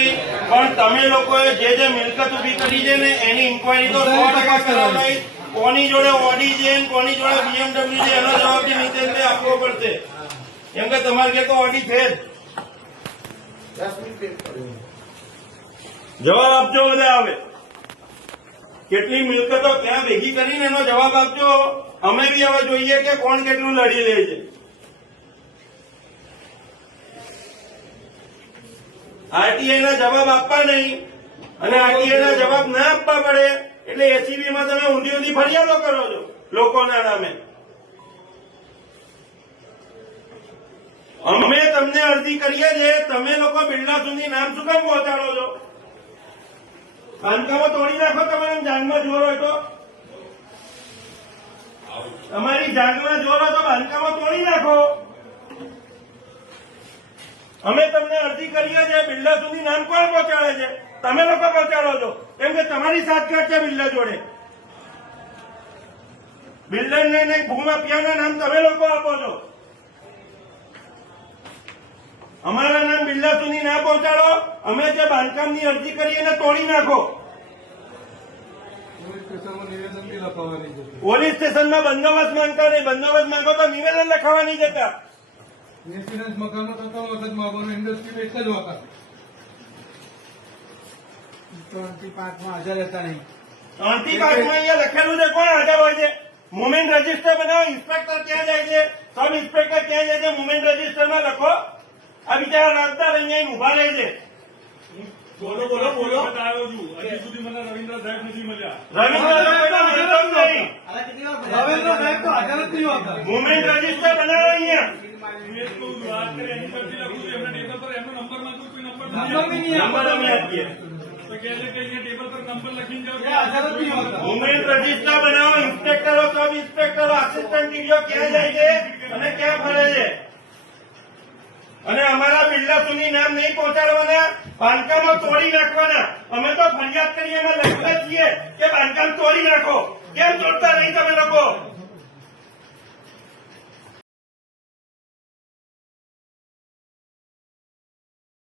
નહીં, પણ તમે લોકોએ જે મિલકત ઉભી કરી છે ને એની ઇન્કવાયરી તો 100% કરાવડાવી. કોની જોડે ઓડી છે કોની જોડે BMW છે એનો જવાબ બી નીતિનભાઈ આપવો પડશે, કેમ કે તમારે કે તો ઓડી છે જ. જવાબ આપજો બધા. આવે કેટલી મિલકતો ક્યાં ભેગી કરીને એનો જવાબ આપજો. અમે બી હવે જોઈએ કે કોણ કેટલું લડી લે છે. આરટીઆઈ ના જવાબ આપવા નહીં, અને આરટીઆઈ ના જવાબ ના આપવા પડે એટલે એસીબી માં તમે ઊંધી ઊંધી ફરિયાદો કરો છો લોકોના નામે. અમે તમને અરજી કરીએ છીએ, તમે લોકો બિલ્ડર સુધી નામ શું કામ પહોંચાડો છો? બાંધકામો તોડી નાખો. તમારા જાનમાં જોર હોય તો, તમારી જાનમાં જોર હોય તો બાંધકામો તોડી નાખો. અમે તમને અરજી કરીએ છીએ, બિલ્ડર સુધી નામ કોણ પહોંચાડે છે? તમે લોકો પહોંચાડો છો, કેમ કે તમારી સાચગાંઠ છે બિલ્ડર જોડે. બિલ્ડરને નહીં, ભૂમાફિયાના નામ તમે લોકો આપો છો. અમારા નામ બિલ્ડર સુધી ના પહોંચાડો. અમે જે બાંધકામની અરજી કરી એને તોડી નાખો. પોલીસ સ્ટેશનમાં બંદોબસ્ત માંગતા નહીં. બંદોબસ્ત માંગો તો નિવેદન લખાવા નહીં જતા. રેસિડન્સ મકાનો 3 વખત માંગવાનું, ઇન્ડસ્ટ્રી એક જ વખત. 3 થી 5 માં હાજર રહેતા નહીં. 3 થી 5 માં અહીંયા લખેલું છે, કોણ હાજર હોય છે? મુવમેન્ટ રજીસ્ટર બનાવો. ઇન્સ્પેક્ટર ક્યાં જાય છે? સબ ઇન્સ્પેક્ટર ક્યાં જાય છે? મુવમેન્ટ રજીસ્ટરમાં લખો. આ બિચારા રાતદાર અહીંયા ઉભા રહે છે. બોલો બોલો બોલો. આવ્યો છું, હજી સુધી મને રવિન્દ્ર સાહેબ નથી મળ્યા. રવિન્દ્ર સાહેબ નહીં, રવિન્દ્ર સાહેબ તો હાજર જ નહીં હોતા. મુવમેન્ટ રજીસ્ટર બનાવો અહીંયા. વાત કરી એની પરથી લખું છું. એમના ટેબલ પર એમનો નંબર માંગુ, કોઈ નંબર નંબર બી નહીં નંબર અમે આપીએ. તો કહે છે કે અહીંયા ટેબલ પર નંબર લખીને જાઓ. હાજર જ નહીં હોતા. મુવમેન્ટ રજીસ્ટર બનાવો. ઇન્સ્પેક્ટરો, સબ ઇન્સ્પેક્ટરો, આસિસ્ટન્ટ ડીડીઓ ક્યાં જાય છે અને ક્યાં ફરે છે? અને અમારા બિલ્ડર સુધી નામ નહીં પહોંચાડવાના, બાંધકામો તોડી નાખવાના. અમે તો ફરિયાદ કરીએ, એમાં લખતા છીએ કે બાંધકામ તોડી નાખો. કેમ તોડતા નહીં તમે લોકો?